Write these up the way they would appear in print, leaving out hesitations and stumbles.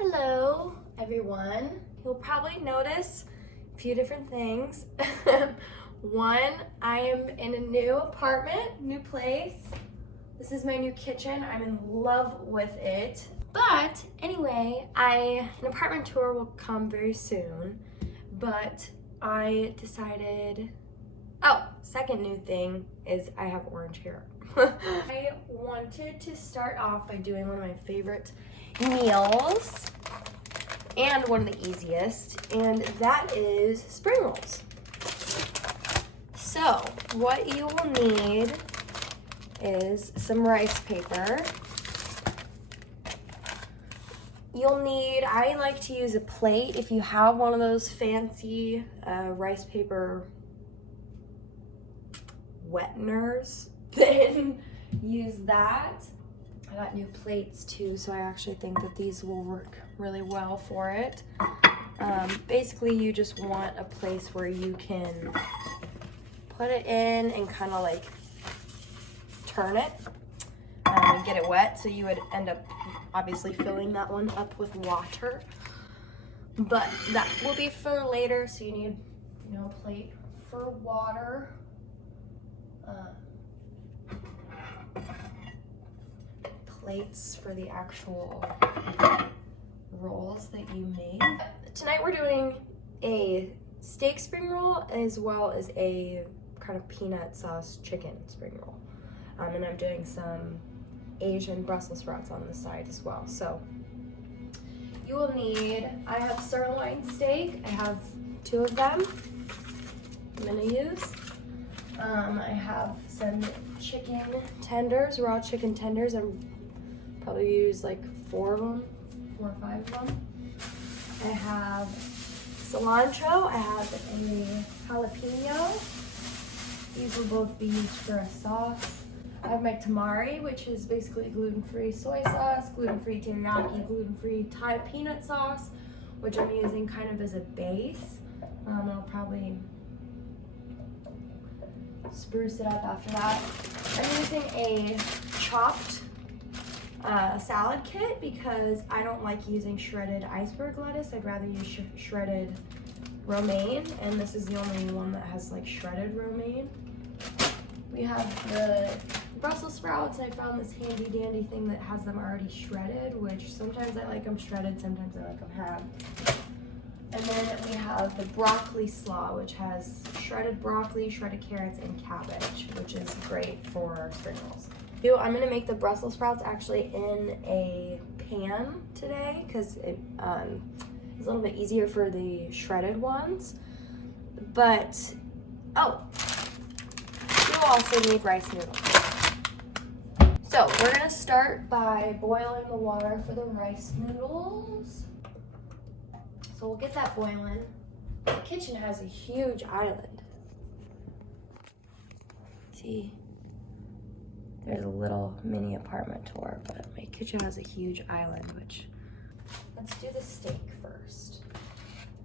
Hello, everyone. You'll probably notice a few different things. One, I am in a new apartment, new place. This is my new kitchen. I'm in love with it. But anyway, an apartment tour will come very soon. But I decided, second new thing is I have orange hair. I wanted to start off by doing one of my favorite meals and one of the easiest, and that is spring rolls. So what you will need is some rice paper. You'll need, I like to use a plate. If you have one of those fancy rice paper wetteners, then use that. I got new plates too, so I actually think that these will work really well for it. Basically, you just want a place where you can put it in and kind of like turn it and get it wet. So you would end up obviously filling that one up with water, but that will be for later. So you need, a plate for water. Plates for the actual rolls that you make. Tonight we're doing a steak spring roll as well as a kind of peanut sauce chicken spring roll. And I'm doing some Asian Brussels sprouts on the side as well. So you will need, I have sirloin steak. I have 2 of them I'm gonna use. I have some chicken tenders, raw chicken tenders. I'm probably use like 4 or 5 of them. I have cilantro. I have a jalapeno. These will both be used for a sauce. I have my tamari, which is basically gluten-free soy sauce, gluten-free teriyaki, gluten-free Thai peanut sauce, which I'm using kind of as a base. I'll probably spruce it up after that. I'm using a chopped salad kit because I don't like using shredded iceberg lettuce. I'd rather use shredded romaine, and this is the only one that has like shredded romaine. We have the Brussels sprouts. I found this handy dandy thing that has them already shredded, which sometimes I like them shredded, sometimes I like them halved. And then we have the broccoli slaw, which has shredded broccoli, shredded carrots, and cabbage, which is great for spring rolls. I'm gonna make the Brussels sprouts actually in a pan today because it's a little bit easier for the shredded ones. But, you'll also need rice noodles. So we're gonna start by boiling the water for the rice noodles. So we'll get that boiling. The kitchen has a huge island. See? There's a little mini apartment tour, but my kitchen has a huge island, let's do the steak first.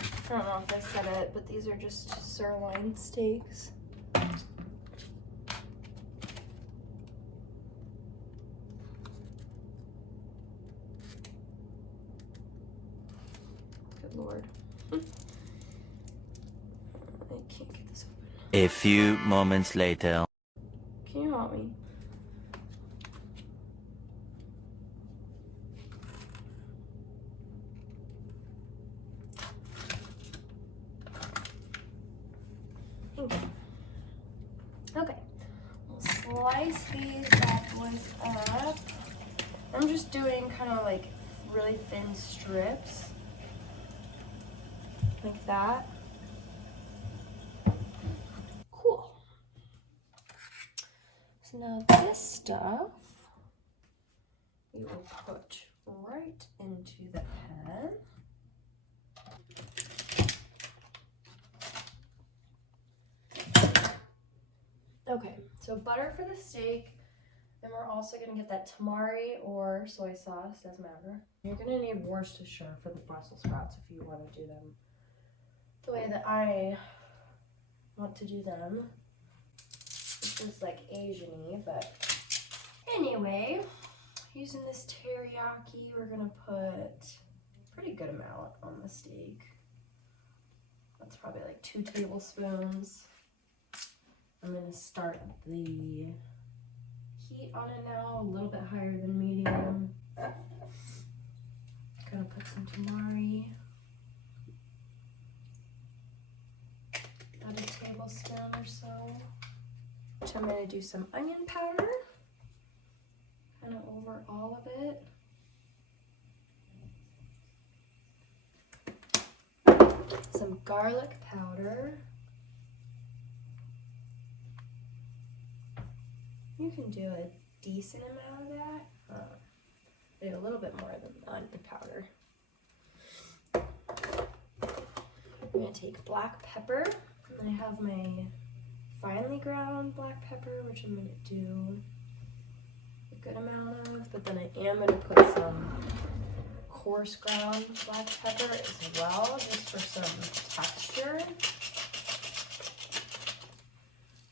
I don't know if I said it, but these are just sirloin steaks. Good Lord. I can't get this open. A few moments later. Can you help me? Okay, we'll slice these bad boys up. I'm just doing kind of like really thin strips, like that. Cool. So now this stuff we will put right into the pan. Okay, so butter for the steak, and we're also gonna get that tamari or soy sauce, doesn't matter. You're gonna need Worcestershire for the Brussels sprouts if you want to do them the way that I want to do them. This is like Asian-y, but anyway, using this teriyaki, we're gonna put pretty good amount on the steak. That's probably like 2 tablespoons. I'm gonna start the heat on it now, a little bit higher than medium. Gonna put some tamari. About a tablespoon or so. I'm gonna do some onion powder, kind of over all of it. Some garlic powder. You can do a decent amount of that. Do a little bit more than onion powder. I'm gonna take black pepper. I have my finely ground black pepper, which I'm gonna do a good amount of, but then I am gonna put some coarse ground black pepper as well, just for some texture.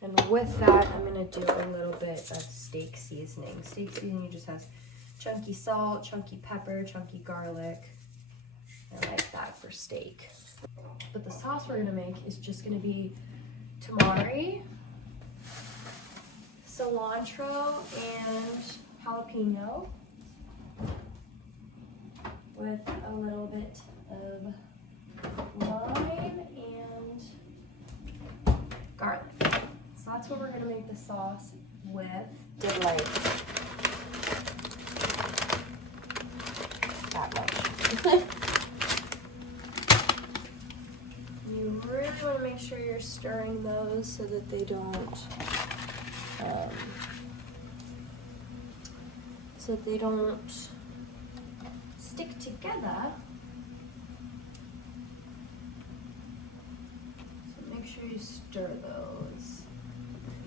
And with that, I'm gonna do a little bit of steak seasoning. Steak seasoning just has chunky salt, chunky pepper, chunky garlic. I like that for steak. But the sauce we're gonna make is just gonna be tamari, cilantro, and jalapeno with a little bit of lime and garlic. So that's what we're gonna make the sauce with. Did like that much. You really want to make sure you're stirring those so that they don't stick together. So make sure you stir those.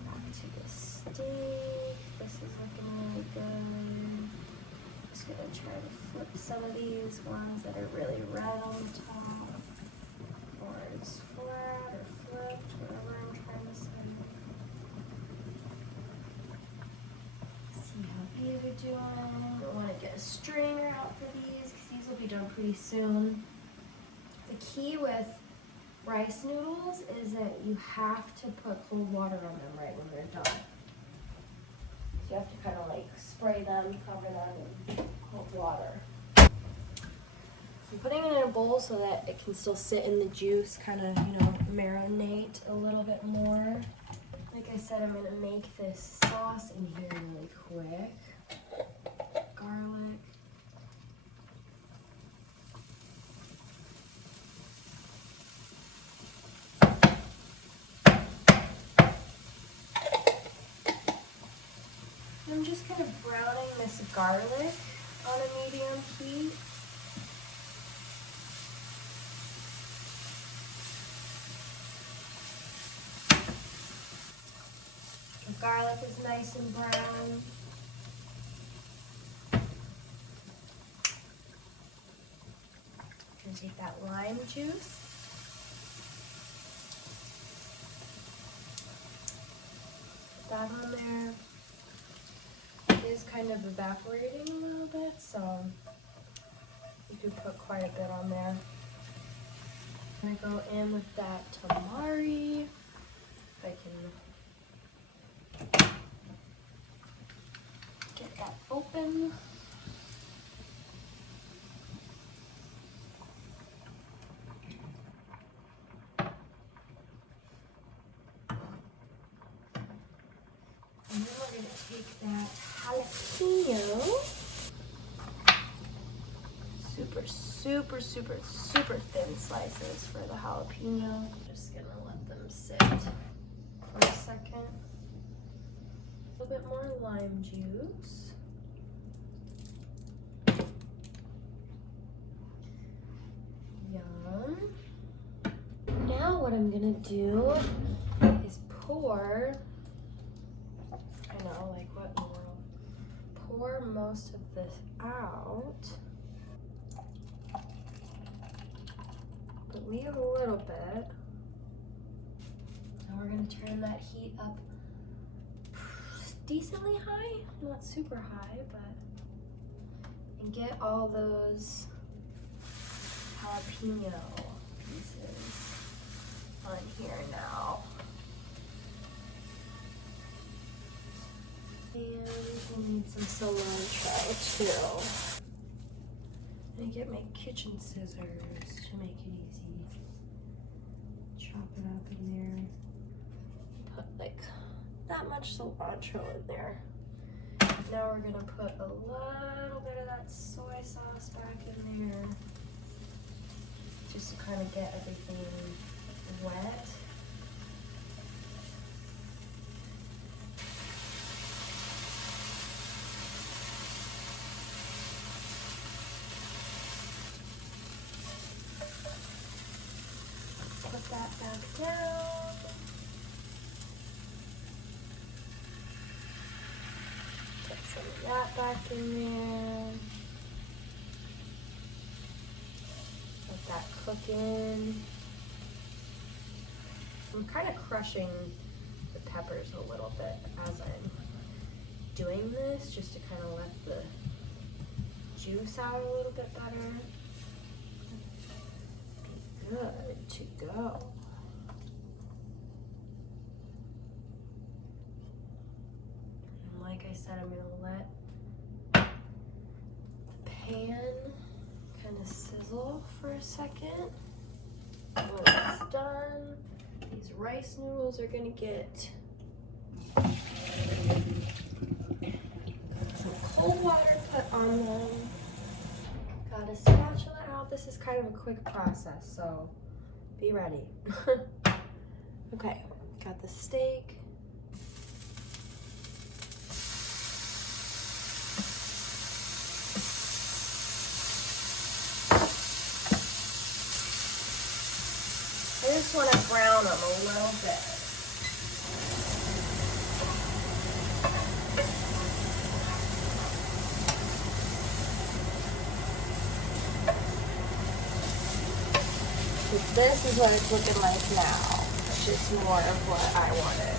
Back to the steak. This is looking really good. Just gonna try to flip some of these ones that are really red on the top. Or it's flat or flipped, whatever I'm trying to say. See how these are doing. I want to get a strainer out for these because these will be done pretty soon. The key with rice noodles is that you have to put cold water on them right when they're done. So you have to kind of like spray them, cover them in cold water. I'm putting it in a bowl so that it can still sit in the juice, kind of, marinate a little bit more. Like I said, I'm going to make this sauce in here really quick. Garlic. I'm just kind of browning this garlic on a medium heat. The garlic is nice and brown. I'm gonna take that lime juice. Put that on there. It is kind of evaporating a little bit, so you could put quite a bit on there. I'm gonna go in with that tamari. If I can get that open. And then we're going to take that jalapeno. Super thin slices for the jalapeno. I'm just going to let them sit for a second. A little bit more lime juice. Yum. Now what I'm going to do is pour... like what in the world? Pour most of this out, but leave a little bit. And we're gonna turn that heat up decently high, not super high, but and get all those jalapeno pieces on here now. And we'll need some cilantro too. I get my kitchen scissors to make it easy. Chop it up in there. Put like that much cilantro in there. Now we're gonna put a little bit of that soy sauce back in there, just to kind of get everything wet. Put that back down. Put some of that back in there. Let that cook in. I'm kind of crushing the peppers a little bit as I'm doing this, just to kind of let the juice out a little bit better. Good to go. And like I said, I'm gonna let the pan kind of sizzle for a second. When it's done, these rice noodles are gonna get some cold water put on them. Got a spatula out. This is kind of a quick process, so be ready. Okay, got the steak. I just want to brown them a little bit. This is what it's looking like now. It's just more of what I wanted.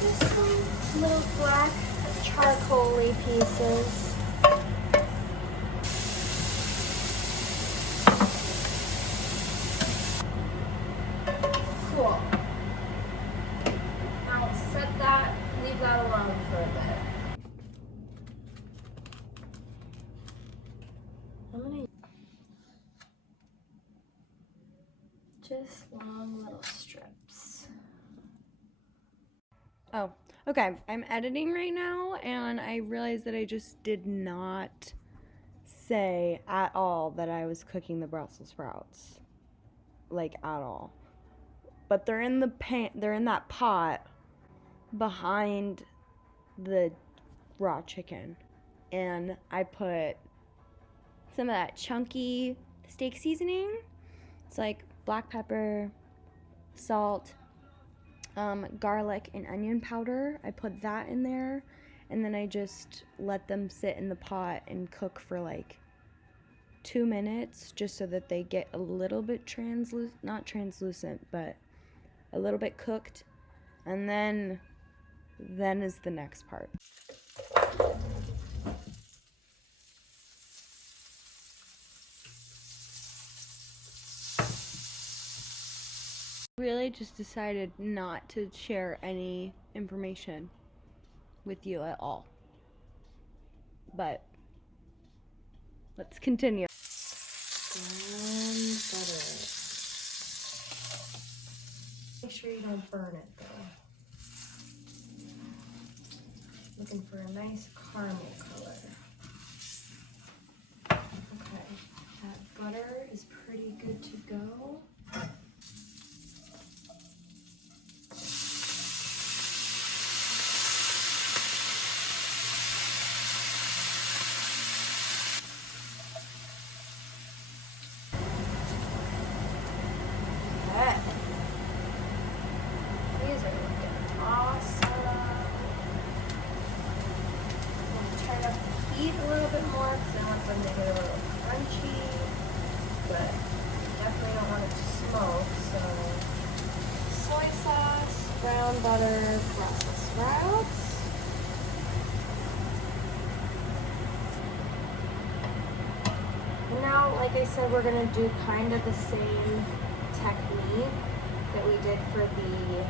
Just some little black charcoal-y pieces. Cool. I'll set that, leave that alone for a bit. I'm gonna just long little strips. Oh, okay. I'm editing right now, and I realized that I just did not say at all that I was cooking the Brussels sprouts. Like, at all. But they're in the pan, they're in that pot behind the raw chicken. And I put some of that chunky steak seasoning. It's like black pepper, salt, garlic, and onion powder. I put that in there, and then I just let them sit in the pot and cook for like 2 minutes, just so that they get a little bit not translucent, but a little bit cooked. And then is the next part. Really just decided not to share any information with you at all. But let's continue. And butter it. Make sure you don't burn it though. Looking for a nice caramel color. Okay, that butter is pretty good to go. These are looking awesome. I'm going to turn up the heat a little bit more because I want them to get a little crunchy, but definitely don't want it to smoke. So, soy sauce, brown butter, Brussels sprouts. And now like I said, we're gonna do kind of the same technique that we did for the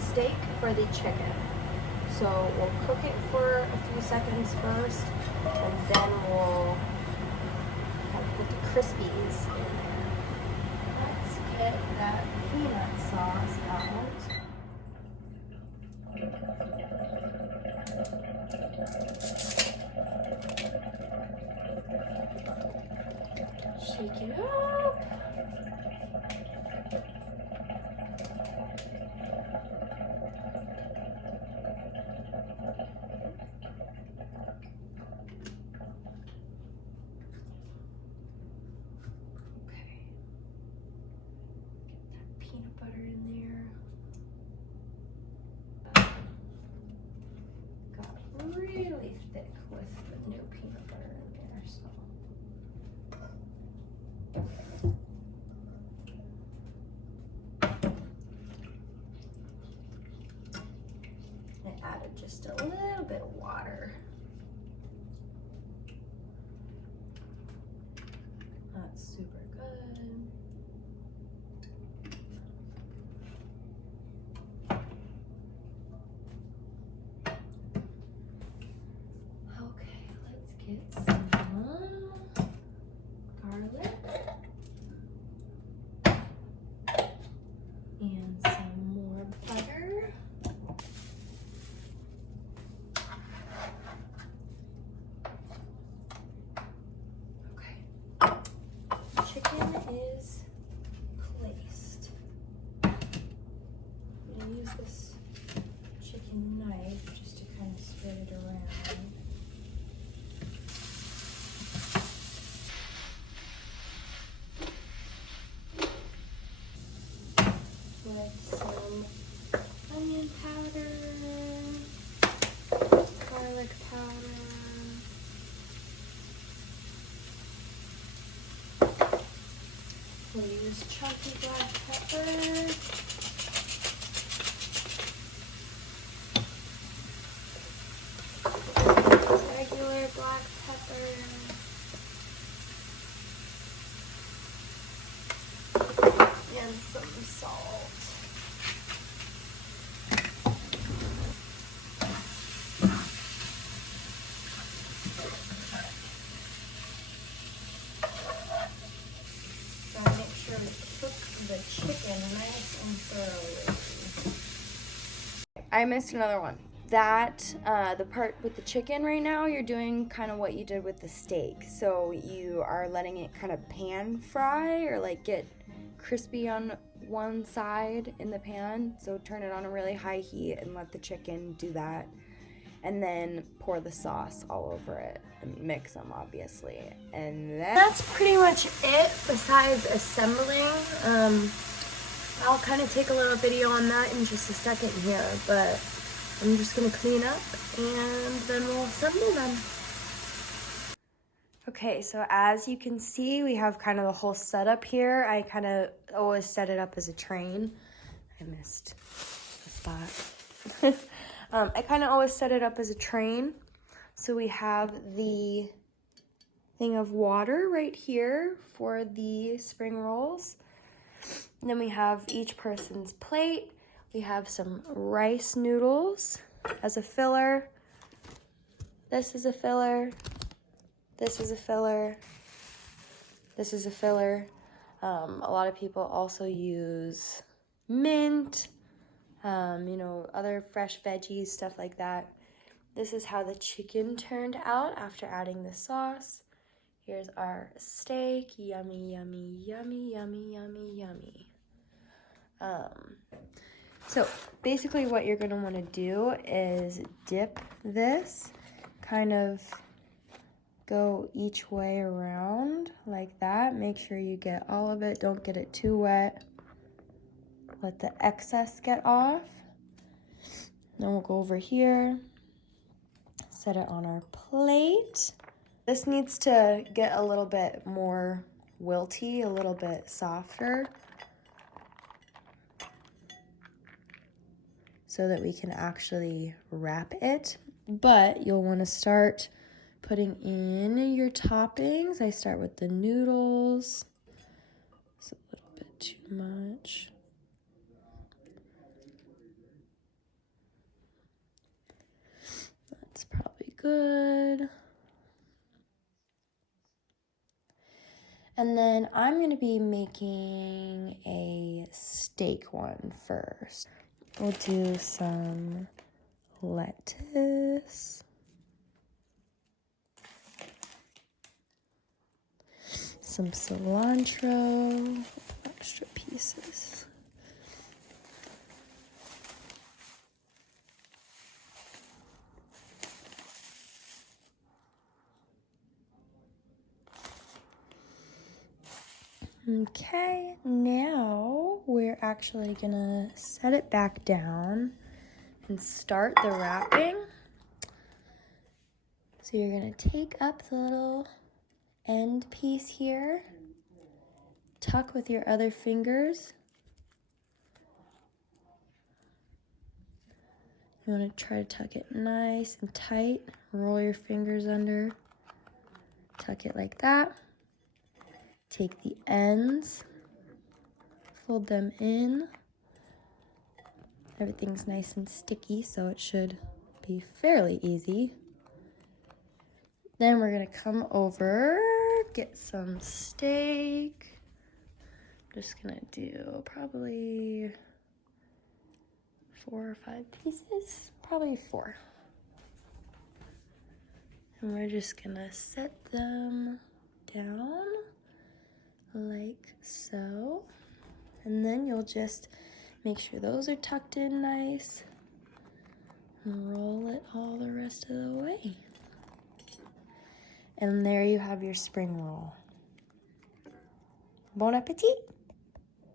steak for the chicken. So we'll cook it for a few seconds first, and then we'll kind of put the crispies in there. Let's get that peanut sauce out. Shake it up. Okay. Get that peanut butter in there. Got really thick with the new peanut butter in there, so. I added just a little bit of water. That's super good. Okay, let's get some garlic and some more butter. Okay, chicken is placed. I'm gonna use this chicken knife just to kind of spread it around. With some onion powder, garlic powder, we'll use chunky black pepper, regular black pepper, and some salt. Gotta make sure we cook the chicken nice and thoroughly. I missed another one. That, the part with the chicken right now, you're doing kind of what you did with the steak. So you are letting it kind of pan fry or like get crispy on one side in the pan. So turn it on a really high heat and let the chicken do that. And then pour the sauce all over it and mix them, obviously. And that's pretty much it besides assembling. I'll kind of take a little video on that in just a second here, but I'm just gonna clean up and then we'll assemble them. Okay, so as you can see, we have kind of the whole setup here. I kind of always set it up as a train. I missed the spot. I kind of always set it up as a train. So we have the thing of water right here for the spring rolls. And then we have each person's plate. We have some rice noodles as a filler. This is a filler. This is a filler. This is a filler. A lot of people also use mint, other fresh veggies, stuff like that. This is how the chicken turned out after adding the sauce. Here's our steak. Yummy, yummy, yummy, yummy, yummy, yummy. So basically what you're gonna wanna do is dip this, kind of go each way around like that. Make sure you get all of it. Don't get it too wet. Let the excess get off. Then we'll go over here, set it on our plate. This needs to get a little bit more wilty, a little bit softer, so that we can actually wrap it. But you'll want to start putting in your toppings. I start with the noodles. It's a little bit too much. That's probably good. And then I'm gonna be making a steak one first. We'll do some lettuce. Some cilantro, extra pieces. Okay, now we're actually gonna set it back down and start the wrapping. So you're gonna take up the little end piece here, tuck with your other fingers. You wanna try to tuck it nice and tight, roll your fingers under, tuck it like that. Take the ends, fold them in. Everything's nice and sticky, so it should be fairly easy. Then we're gonna come over, get some steak. I'm just gonna do probably 4 or 5 pieces, probably 4. And we're just gonna set them down like so. And then you'll just make sure those are tucked in nice and roll it all the rest of the way. And there you have your spring roll. Bon appetit!